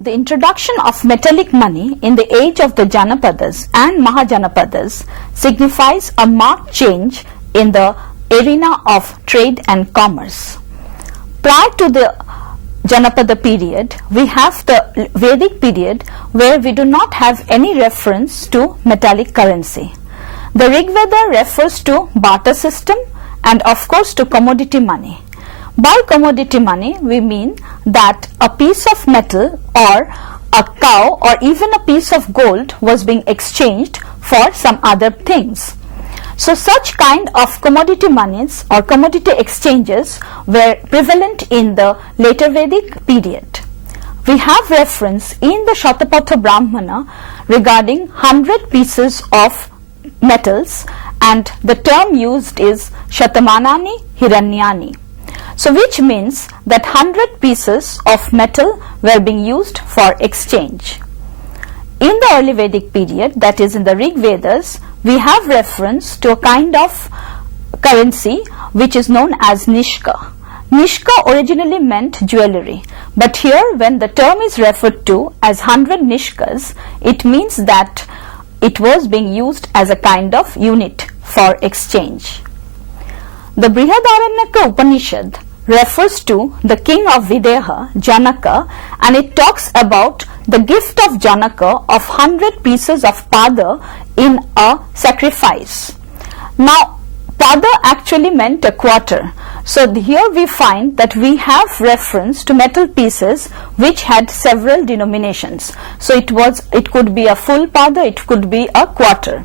The introduction of metallic money in the age of the Janapadas and Mahajanapadas signifies a marked change in the arena of trade and commerce. Prior to the Janapada period, we have the Vedic period where we do not have any reference to metallic currency. The Rig Veda refers to barter system and of course to commodity money. By commodity money, we mean that a piece of metal or a cow or even a piece of gold was being exchanged for some other things. So such kind of commodity monies or commodity exchanges were prevalent in the later Vedic period. We have reference in the Shatapatha Brahmana regarding 100 pieces of metals, and the term used is Shatamanani Hiranyani. So which means that 100 pieces of metal were being used for exchange. In the early Vedic period, that is in the Rig Vedas, we have reference to a kind of currency which is known as Nishka. Nishka originally meant jewelry, but here when the term is referred to as 100 Nishkas, it means that it was being used as a kind of unit for exchange. The Brihadaranyaka Upanishad refers to the king of Videha, Janaka, and it talks about the gift of Janaka of 100 pieces of pada in a sacrifice. Now, pada actually meant a quarter. So here we find that we have reference to metal pieces which had several denominations. So it could be a full pada, it could be a quarter.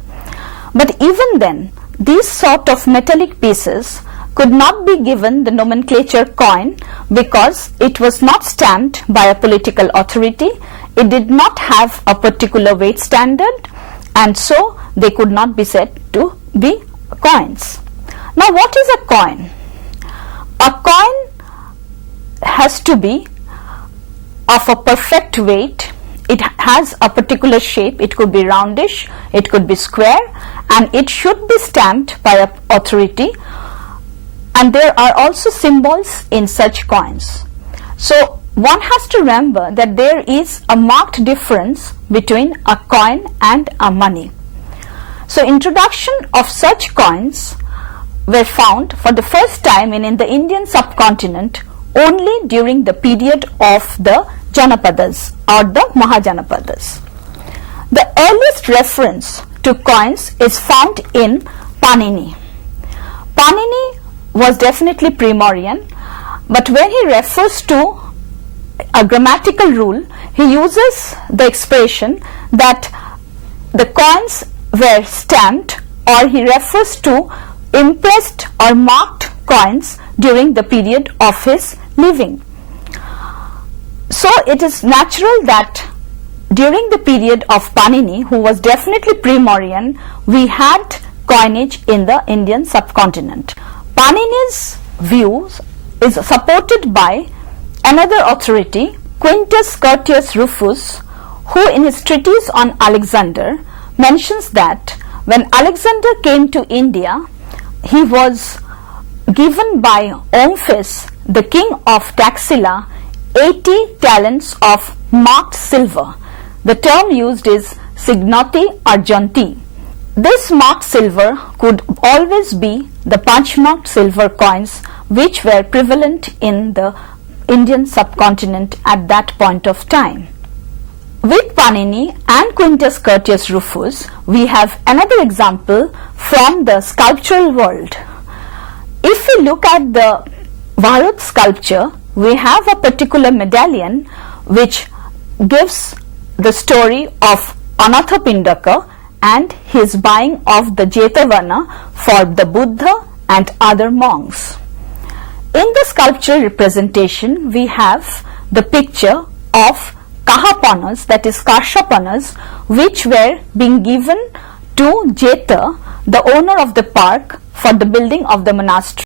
But even then, these sort of metallic pieces could not be given the nomenclature coin because it was not stamped by a political authority, it did not have a particular weight standard, and so they could not be said to be coins. Now what is a coin? A coin has to be of a perfect weight, it has a particular shape, it could be roundish, it could be square, and it should be stamped by an authority. And there are also symbols in such coins. So one has to remember that there is a marked difference between a coin and a money. So introduction of such coins were found for the first time in the Indian subcontinent only during the period of the Janapadas or the Mahajanapadas. The earliest reference to coins is found in Panini. Panini was definitely pre-Mauryan, but when he refers to a grammatical rule, he uses the expression that the coins were stamped, or he refers to impressed or marked coins during the period of his living. So it is natural that during the period of Panini, who was definitely pre-Mauryan, we had coinage in the Indian subcontinent. Panini's views is supported by another authority, Quintus Curtius Rufus, who in his treatise on Alexander mentions that when Alexander came to India, he was given by Omphis, the king of Taxila, 80 talents of marked silver. The term used is signoti argenti. This marked silver could always be the punch-marked silver coins which were prevalent in the Indian subcontinent at that point of time. With Panini and Quintus Curtius Rufus, we have another example from the sculptural world. If we look at the Bharat sculpture, we have a particular medallion which gives the story of Anathapindaka and his buying of the Jetavana for the Buddha and other monks. In the sculpture representation, we have the picture of Kahapanas, that is Karshapanas, which were being given to Jeta, the owner of the park, for the building of the monastery.